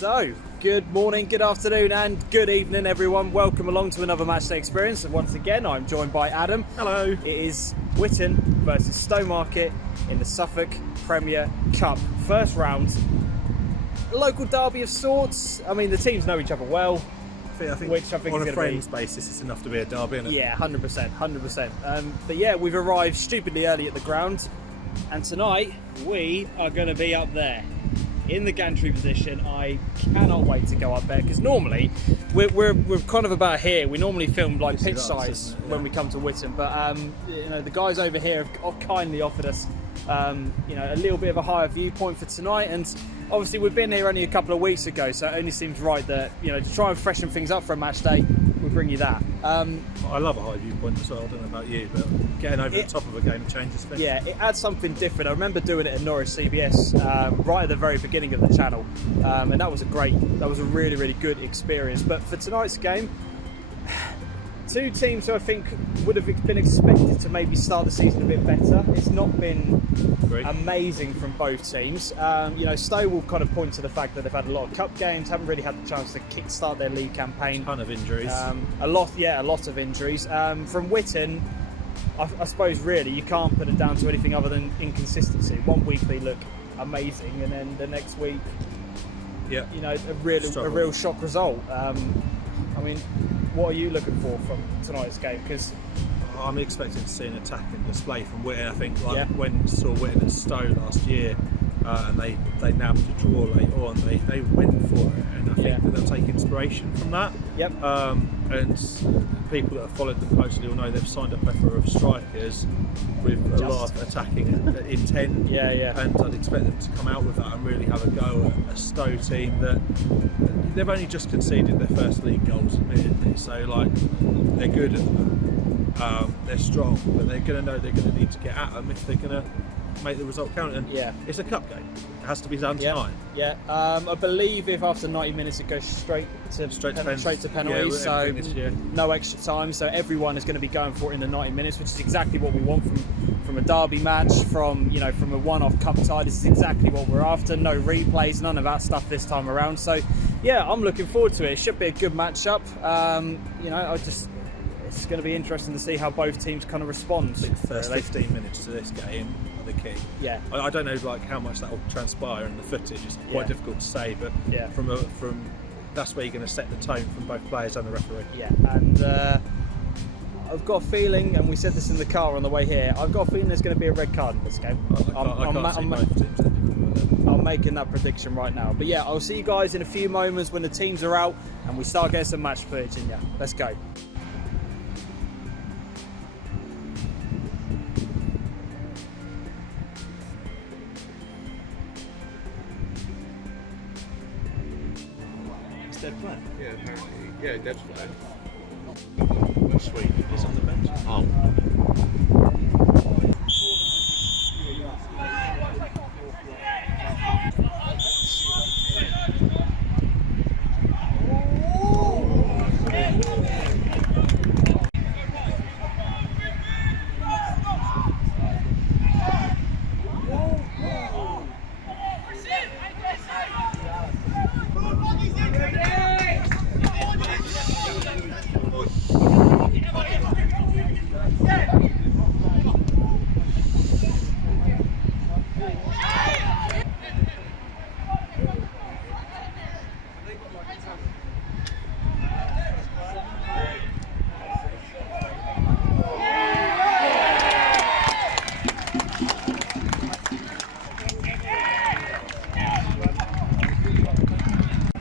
So, good morning, good afternoon and good evening everyone. Welcome along to another matchday experience. And once again, I'm joined by Adam. Hello. It is Whitton versus Stowmarket in the Suffolk Premier Cup. First round, a local derby of sorts. I mean, the teams know each other well. I think Which I think on is a gonna friends basis, it's enough to be a derby, isn't it? Yeah, 100%. But yeah, we've arrived stupidly early at the ground. And tonight, we are going to be up there. In the gantry position. I cannot wait to go up there because normally we're kind of about here. We normally film like pitch size when we come to Whitton, but the guys over here have kindly offered us a little bit of a higher viewpoint for tonight. And obviously we've been here only a couple of weeks ago, so it only seems right that to try and freshen things up for a match day, we bring you that. I love a high viewpoint as well. I don't know about you, but getting over the top of a game changes things. Yeah, it adds something different. I remember doing it at Norwich CBS right at the very beginning of the channel, and that was a really, really good experience. But for tonight's game, two teams who I think would have been expected to maybe start the season a bit better. It's not been amazing from both teams. Stow will kind of point to the fact that they've had a lot of cup games, haven't really had the chance to kickstart their league campaign. A ton of injuries. A lot of injuries. From Whitton, I suppose really you can't put it down to anything other than inconsistency. One week they look amazing, and then the next week, a real shock result. What are you looking for from tonight's game? Because I'm expecting to see an attacking display from Whitton. I think when saw Whitton and Stow last year, and they nabbed a draw late on, they went for it, and I think that they'll take inspiration from that. Yep. And people that have followed them closely will know they've signed a plethora of strikers with a lot of attacking intent. Yeah. And I'd expect them to come out with that and really have a go at a Stow team that they've only just conceded their first league goals, admittedly. So they're good at them. They're strong, but they're going to know they're going to need to get at them if they're going to make the result count. And it's a cup game. It has to be done tonight. Yeah. I believe if after 90 minutes it goes straight to penalties, so no extra time. So everyone is going to be going for it in the 90 minutes, which is exactly what we want from a derby match, from a one-off cup tie. This is exactly what we're after. No replays, none of that stuff this time around. So yeah, I'm looking forward to it. It should be a good matchup. It's going to be interesting to see how both teams kind of respond. I think the first 15 minutes to this game are the key. Yeah. I don't know how much that will transpire in the footage. It's quite difficult to say, but from that's where you're going to set the tone from both players and the referee. Yeah, and I've got a feeling, and we said this in the car on the way here, I've got a feeling there's going to be a red card in this game. I'm making that prediction right now. But yeah, I'll see you guys in a few moments when the teams are out and we start getting some match footage in. Yeah, let's go. Dead playing? Yeah, apparently. Yeah, Deb's playing. That's sweet. He's on the bench. Oh.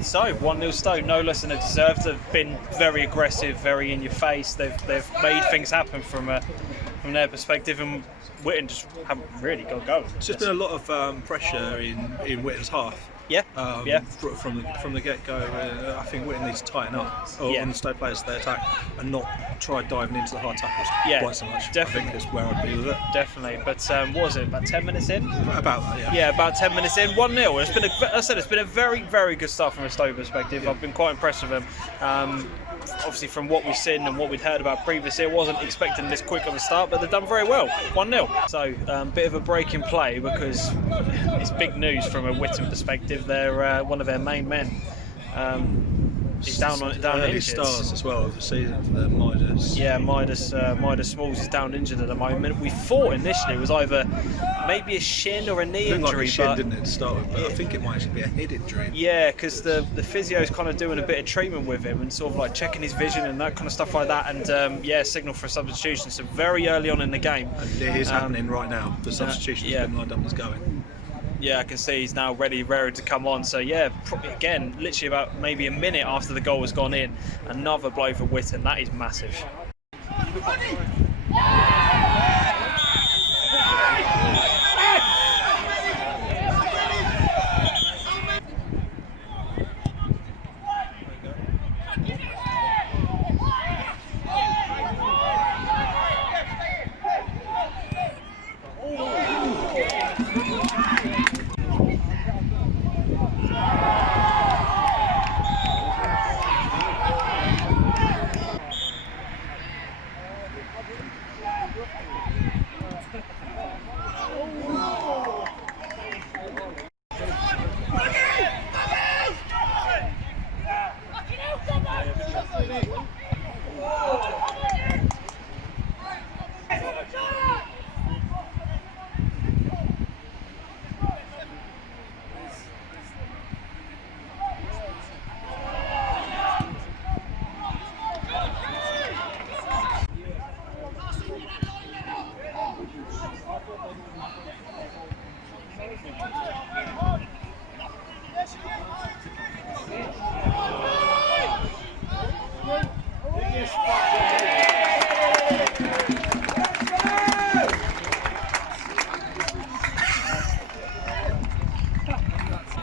So 1-0 Stow, no less than it deserved. They've been very aggressive, very in your face. They've made things happen from their perspective, and Whitton just haven't really got going. It's just been a lot of pressure in Whitton's half. From the get-go, I think Whitton needs to tighten up on the Stow players they attack and not try diving into the hard tackles quite so much. Definitely. I think is where I'd be with it. Definitely, but what was it, about 10 minutes in? About that, yeah. Yeah, about 10 minutes in, 1-0. It's been a very, very good start from a Stow perspective. I've been quite impressed with them. Obviously, from what we've seen and what we'd heard about previously, I wasn't expecting this quick of a start, but they've done very well. 1-0. So, bit of a break in play because it's big news from a Whitton perspective. They're one of their main men He's down early injured. stars as well of the season for the Midas. Yeah, Midas Smalls is down injured at the moment. We thought initially it was either maybe a shin or a knee It looked injury, like a shin, but didn't it, to start with? But I think it might actually be a head injury. yeah, because the physio's kind of doing a bit of treatment with him and sort of like checking his vision and that kind of stuff like that. And yeah, signal for a substitution. So very early on in the game. And it is happening right now. The substitution's been lined up and is going. Yeah, I can see he's now ready to come on. So yeah, again, literally about maybe a minute after the goal has gone in, another blow for Whitton. That is massive.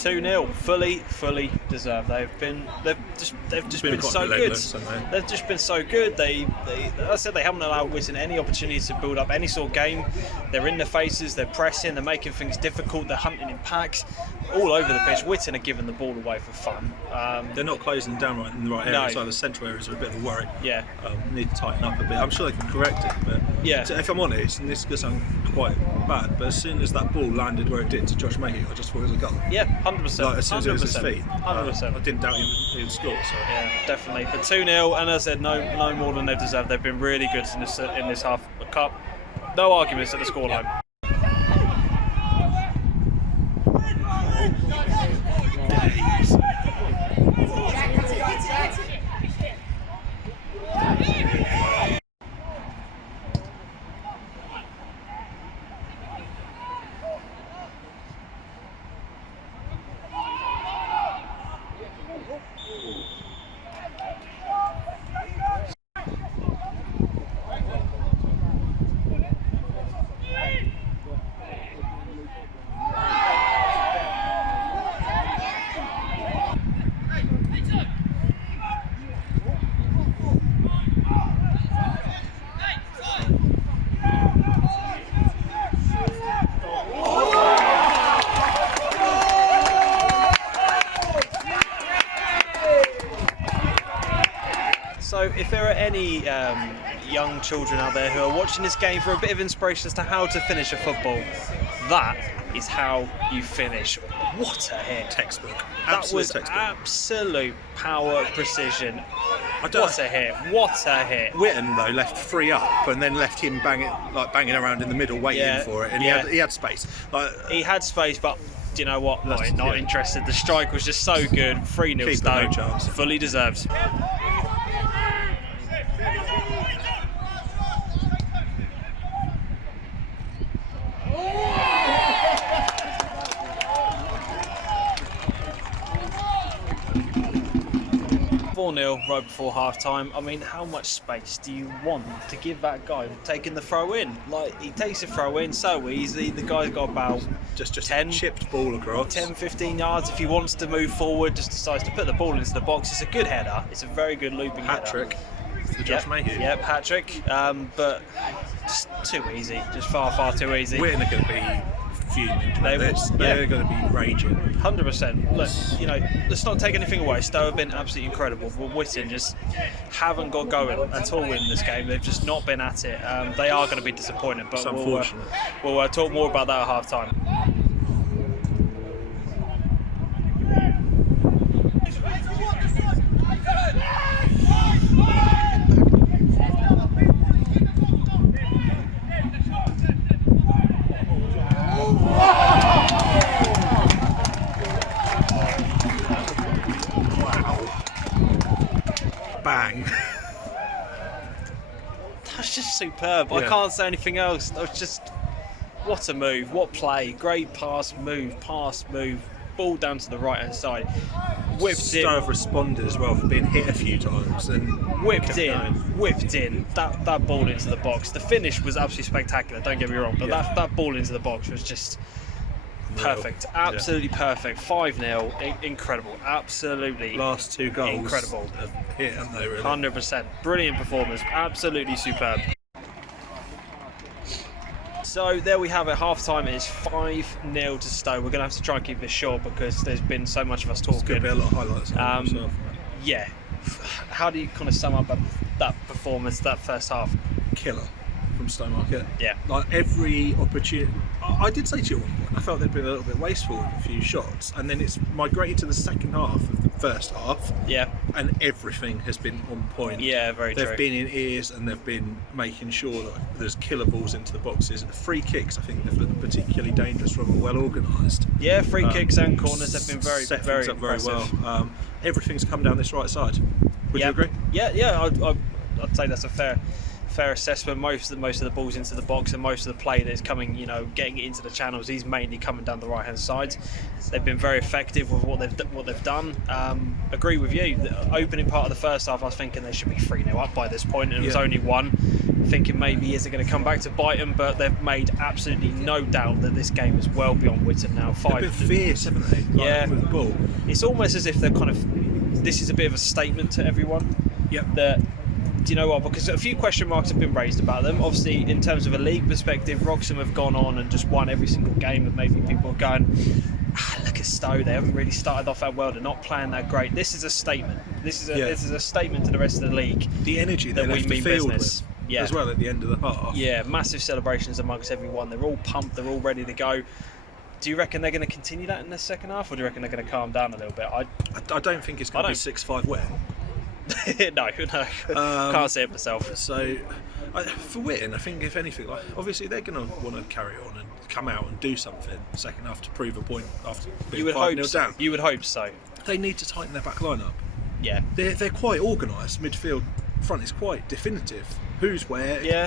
2-0, fully deserved. They've just been so good. They've just been so good. They I said they haven't allowed Whitton any opportunities to build up any sort of game. They're in their faces, they're pressing, they're making things difficult, they're hunting in packs, all over the pitch. Whitton are giving the ball away for fun. They're not closing down right in the right areas. So the central areas are a bit of a worry. Yeah. Need to tighten up a bit. I'm sure they can correct it, but yeah. If I'm honest, and this could sound quite bad, but as soon as that ball landed where it did to Josh Mayhew, I just thought it was a goal. Yeah, 100%. Like, as soon as it was his feet, 100%. I didn't doubt he would score. So. Yeah, definitely. But 2-0, and as I said, no more than they've deserved. They've been really good in this half cup. No arguments at the scoreline. So if there are any young children out there who are watching this game for a bit of inspiration as to how to finish a football, that is how you finish. What a hit. Textbook. That was absolute power, precision. What a hit. What a hit. Whitton, though, left 3 up and then left him banging around in the middle waiting for it. And he had space. He had space, but do you know what? Not interested. The strike was just so good. 3-0 Stow. No chance. Fully deserved. 4-0 right before half time. I mean, how much space do you want to give that guy taking the throw in? Like, he takes the throw in so easy. The guy's got about just 10 chipped ball across 10-15 yards. If he wants to move forward, just decides to put the ball into the box. It's a good header. It's a very good looping hat-trick for Josh Mayhew. Yep, hat-trick. But just too easy. Just far too easy. Whitton are going to be fuming. They're going to be raging. 100%. Look, you know, let's not take anything away. Stow have been absolutely incredible, but Whitton just haven't got going at all in this game. They've just not been at it. They are going to be disappointed, but we'll talk more about that at half time. That's just superb. I Yeah. can't say anything else. That was just, what a move, what play, great pass, move, ball down to the right hand side, whipped Stow have in, responded as well for being hit a few times and whipped kept in, going. whipped in. That ball into the box. The finish was absolutely spectacular. Don't get me wrong, but Yeah. that ball into the box was just perfect, Yeah. absolutely perfect. 5-0, incredible, absolutely. Last two goals Incredible. have hit, haven't they, really? 100%. Brilliant performance. Absolutely superb. So there we have it. Half time is 5-0 to Stow. We're going to have to try and keep this short because there's been so much of us There's going to be a talking. lot of highlights on himself. Yeah. How do you kind of sum up that performance, that first half? Killer from Stowmarket. Yeah. Like every opportunity. I did say to you at one point, I felt they'd been a little bit wasteful with a few shots, and then it's migrated to the second half of the first half, Yeah. and everything has been on point. Yeah, very They've true. been in ears, and they've been making sure that there's killer balls into the boxes. Free kicks, I think they've looked particularly dangerous from and well organised. Yeah, free kicks and corners have been very, set very things up very impressive. well. Everything's come down this right side. Would you agree? Yeah. I'd say that's a fair assessment. Most of the balls into the box and most of the play that's coming, getting it into the channels, he's mainly coming down the right hand side. They've been very effective with what they've done. Agree with you. The opening part of the first half, I was thinking they should be 3-0 up by this point, and it was only one. Thinking maybe is it going to come back to bite them, but they've made absolutely no doubt that this game is well beyond Whitton now. They've been fierce, haven't they? Yeah. With the ball. It's almost as if they're kind of. This is a bit of a statement to everyone. Yep. That. Do you know what? Because a few question marks have been raised about them. Obviously, in terms of a league perspective, Wroxham have gone on and just won every single game, and maybe people are going, look at Stow, they haven't really started off that well, they're not playing that great. This is a statement. This is a statement to the rest of the league. The energy that they we left mean the field business. with, Yeah. as well at the end of the half. Yeah, massive celebrations amongst everyone. They're all pumped, they're all ready to go. Do you reckon they're going to continue that in the second half, or do you reckon they're going to calm down a little bit? I don't think it's going to be 6-5 wet. No, can't say it myself. So, for Whitton, I think if anything, obviously they're going to want to carry on and come out and do something second half to prove a point after being You would 5-0 hope so. down. You would hope so. They need to tighten their back line up. Yeah. They're quite organised. Midfield front is quite definitive. Who's where? Yeah,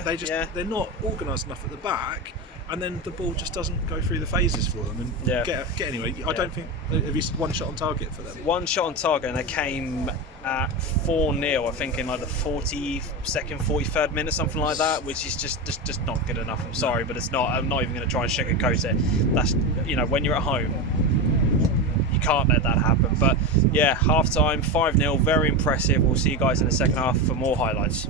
They're not organised enough at the back, and then the ball just doesn't go through the phases for them and get anywhere. I don't think. Have you one shot on target for them? One shot on target, and they came at 4-0. I think in like the 42nd, 43rd minute, something like that, which is just not good enough. I'm sorry, but it's not. I'm not even going to try and sugarcoat it. That's when you're at home, you can't let that happen. But yeah, half time, 5-0, very impressive. We'll see you guys in the second half for more highlights.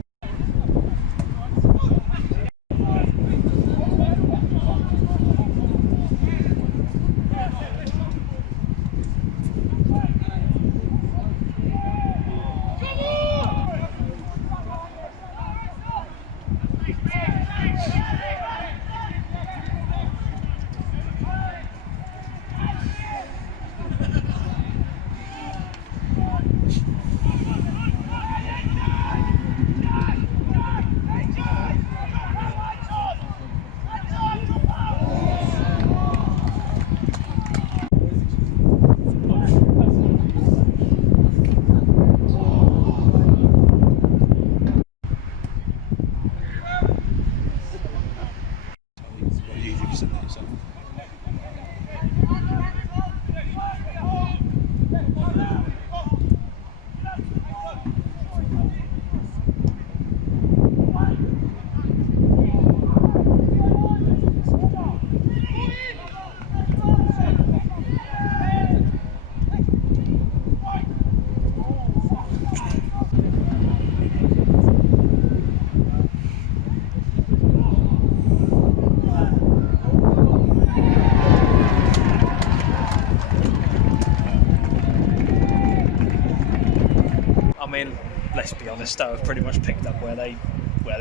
Let's be honest, Stow have pretty much picked up where they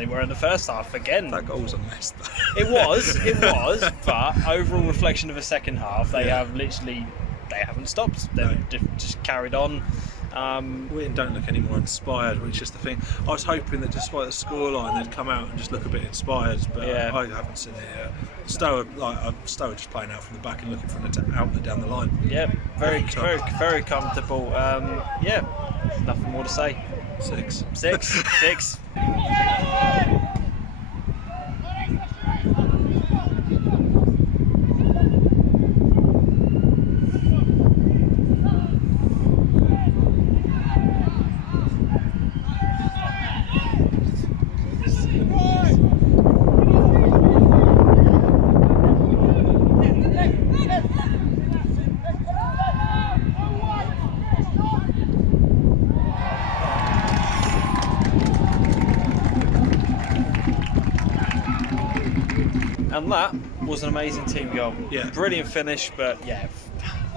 were in the first half again. That goal was a mess, though. It was, but overall reflection of the second half, they haven't stopped. They've just carried on. Whitton don't look any more inspired, which is the thing. I was hoping that despite the scoreline, they'd come out and just look a bit inspired, but I haven't seen it yet. Stow are just playing out from the back and looking for an outlet down the line. Yeah, very comfortable. Nothing more to say. Six. And that was an amazing team goal. Yeah. Brilliant finish, but yeah,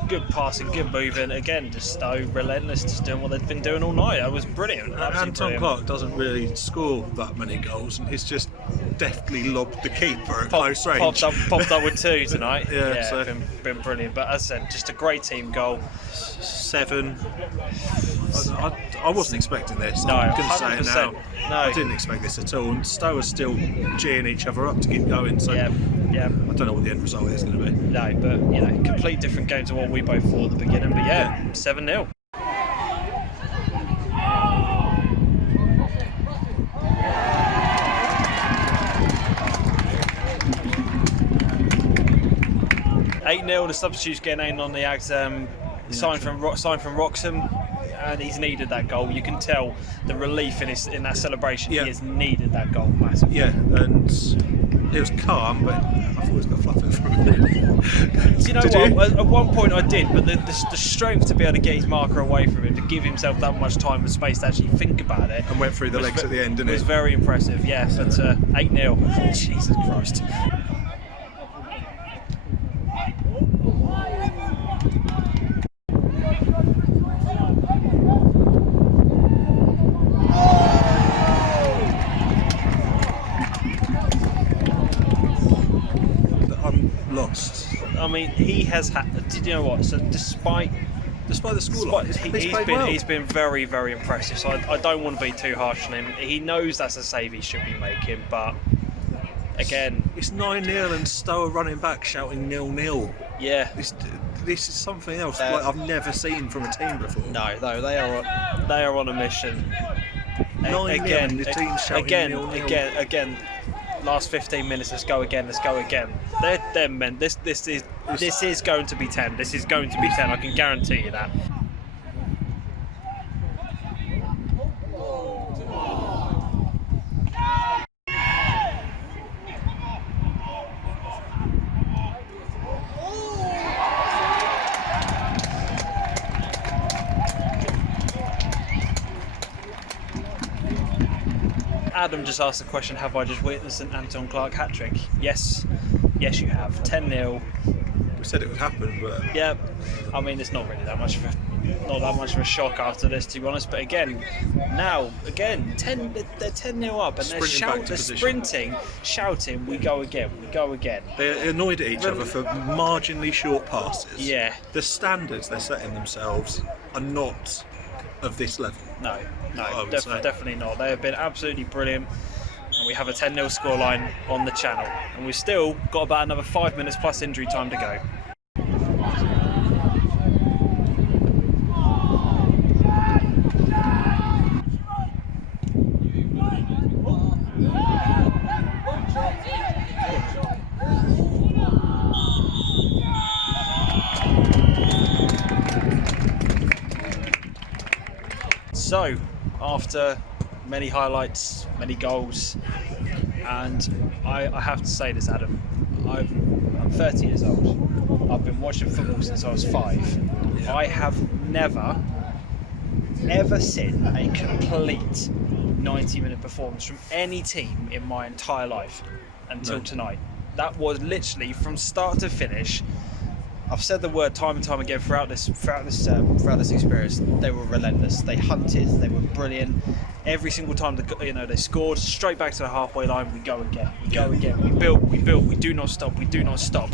good passing, good moving. Again, just Stow, relentless, just doing what they've been doing all night. That was brilliant. Absolutely Anton brilliant. Clark doesn't really score that many goals, and he's just deftly lobbed the keeper at close range. Popped up with 2 tonight. Yeah, so been brilliant. But as I said, just a great team goal. 7. I wasn't expecting this. No, I'm going to say it 100%. now. No. I didn't expect this at all. And Stow are still geeing each other up to keep going. So Yeah. I don't know what the end result is going to be. No, but you know, complete different game to what we both thought at the beginning. But yeah, 7-0. The substitutes getting in on the Ags. Sign from Roxham, and he's needed that goal. You can tell the relief in that celebration. Yeah. He has needed that goal massively. Yeah, and it was calm, but I thought it was going to fluff it for a minute. Do you know Did what? you? At one point I did, but the strength to be able to get his marker away from him, to give himself that much time and space to actually think about it, And went through the legs at the end, didn't it? Was it? very impressive, yeah. But 8-0. Jesus Christ. I'm lost. I mean, he has had. Did you know what? So despite the scoreline, he's been very, very impressive. So I don't want to be too harsh on him. He knows that's a save he should be making, but again, It's 9-0 and Stow are running back shouting 0-0. yeah. This is something else Uh, like I've never seen from a team before. No, they are on a mission. 9-0 and the team's shouting again, 0-0. again. Last 15 minutes. Let's go again. They're meant. This is going to be 10. This is going to be 10. I can guarantee you that. Adam just asked the question, have I just witnessed an Anton Clark hat-trick? Yes, you have. 10-0. We said it would happen, but Yeah, I mean, it's not really that much of a shock after this, to be honest. But again, they're 10-0 up, and they're sprinting, shouting, "We go again, we go again." they're annoyed at each other for marginally short passes. Yeah. The standards they're setting themselves are not of this level. No, I would say. definitely not. They have been absolutely brilliant. And we have a 10-0 scoreline on the channel. And we've still got about another 5 minutes plus injury time to go. So, after many highlights, many goals, and I have to say this, Adam, I'm 30 years old. I've been watching football since I was 5. I have never, ever seen a complete 90-minute performance from any team in my entire life until tonight. That was literally from start to finish. I've said the word time and time again throughout this experience. They were relentless. They hunted. They were brilliant. Every single time they scored, straight back to the halfway line. We go again. We go again. We build. We do not stop. We do not stop.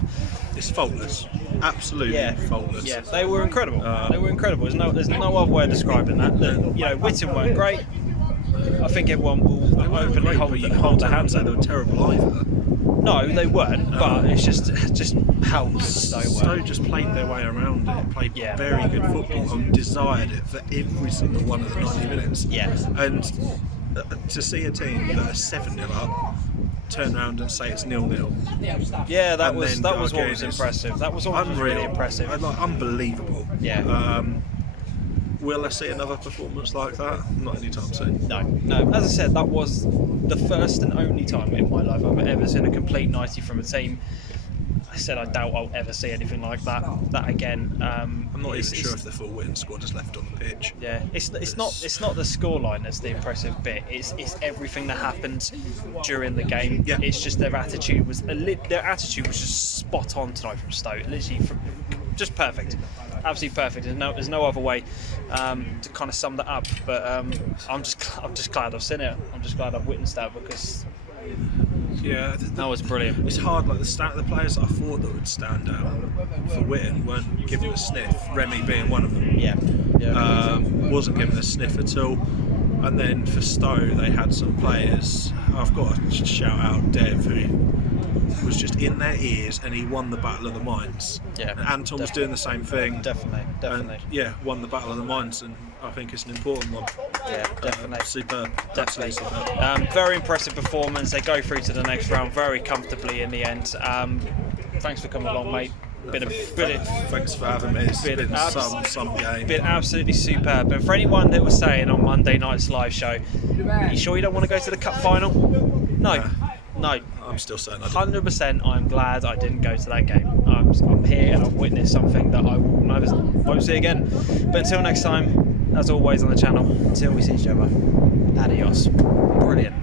It's faultless. Absolutely faultless. Yeah, they were incredible. They were incredible. There's no other way of describing that. Whitton weren't great. I think everyone will openly hold their hands up. They were terrible either. No, they weren't, but it's just how good Stow were. Stow just played their way around it, played very good football and desired it for every single one of the 90 minutes. Yeah. And to see a team that are 7-0 up turn around and say it's 0-0. Yeah, that was what was again, impressive. That was what was really impressive. Unbelievable. Yeah. Will I see another performance like that? Not anytime soon. No. As I said, that was the first and only time in my life I've ever seen a complete 90 from a team. I said I doubt I'll ever see anything like that again. I'm not even sure if the full Whitton squad is left on the pitch. Yeah, it's not the scoreline that's the impressive bit. It's everything that happened during the game. Yeah. It's just their attitude was just spot on tonight from Stow. Literally, just perfect, absolutely perfect. There's no other way to kind of sum that up. But I'm just glad I've seen it. I'm just glad I've witnessed that because. Yeah, That was brilliant. It's hard. Like the players that I thought that would stand out for Whitton weren't given a sniff. Remy being one of them. Yeah. Wasn't given a sniff at all. And then for Stow, they had some players. I've got to shout out Dev, who was just in their ears, and he won the Battle of the Minds. Yeah, And Anton was doing the same thing. Definitely. And, won the Battle of the Minds, and I think it's an important one. Yeah, definitely. Superb. Definitely. Absolutely superb. Very impressive performance. They go through to the next round very comfortably in the end. Thanks for coming along, mate. Thanks for having me. It's been some game. Been absolutely superb. And for anyone that was saying on Monday night's live show, you sure you don't want to go to the cup final? No. I'm still saying I 100%. I'm glad I didn't go to that game. I'm here and I've witnessed something that I won't see again. But until next time, as always on the channel, until we see each other, adios. Brilliant.